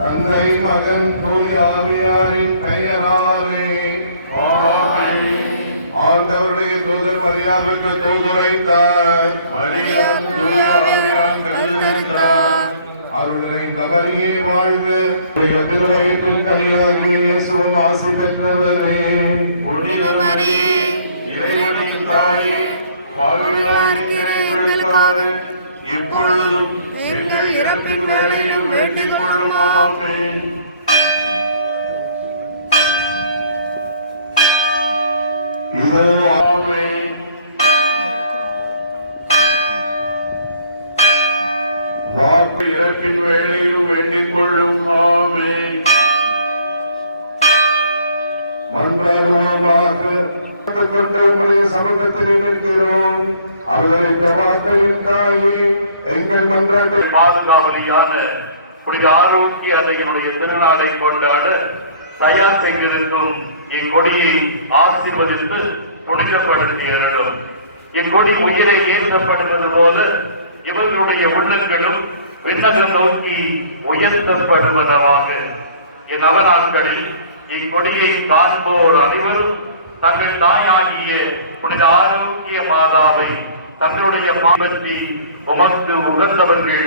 தந்தை மகன் தூய் ஆவியாரின் பெயராலே ஆமென். ஆண்டவருடைய தூதர் மரியாவுக்கு தூதுரைத்தார். அருளை தவறியே வாழ்வு திருவயிற்றில் கனியாகிய இயேசுவும் ஆசி பெற்றவரே. இறைவனின் தாயே, எங்களுக்காக இப்பொழுதும் எங்கள் இறப்பின் வேளையிலும் வேண்டிக் கொள்ளுமாம். இறப்பின் வேளையிலும் வேண்டிக் கொள்ளும் சமூகத்தில் இருக்கிறோம். அவர்களை பாதுகாவலியான புனித ஆரோக்கிய அன்னையினுடைய திருநாளை கொண்டாட தயார் செய்திருக்கும் இக்கொடியை ஆசீர்வதித்து புனிதப்படுத்தி அருளும். இக்கொடி உயிரை ஏற்றப்படுவது போல இவர்களுடைய உள்ளங்களும் விண்ணகம் நோக்கி உயர்த்தப்படுவனவாக. என் நவநாட்களில் இக்கொடியை காண்போர் அனைவரும் தங்கள் தாயாகிய புனித ஆரோக்கிய மாதாவை தங்களுடைய பாவற்றி உமக்கு உகந்தவர்கள்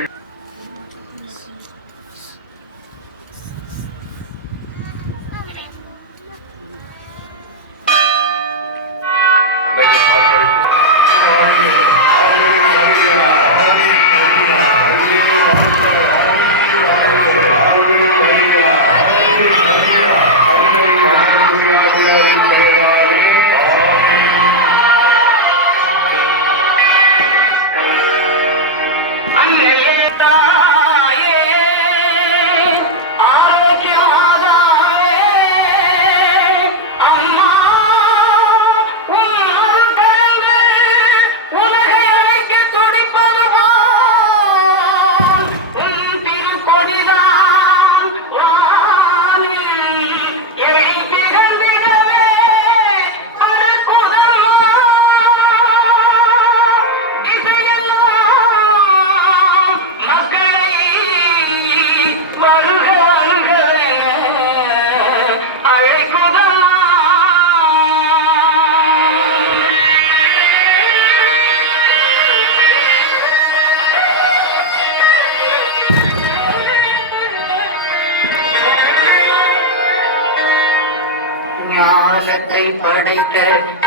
ஞானத்தை படைத்த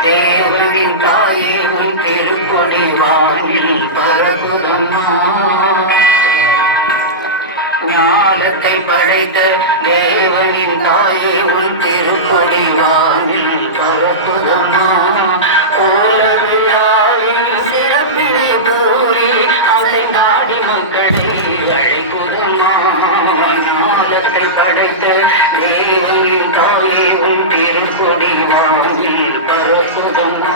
தேவனின் தாயே உன் திருக்கொடி வானில் பரப்புதம்மா. ஞானத்தை படைத்த தேவனின் தாயே உன் திருக்கொடி வானில் பரப்புதம்மா. கோலவிழாவின் சிறப்பினை கூறி அதை நாடி மக்களை அழைப்புதம்மா. ஞானத்தை படைத்த தேவனின் தாயே உன் திருக்கொடி வானில் பரப்புதம்மா.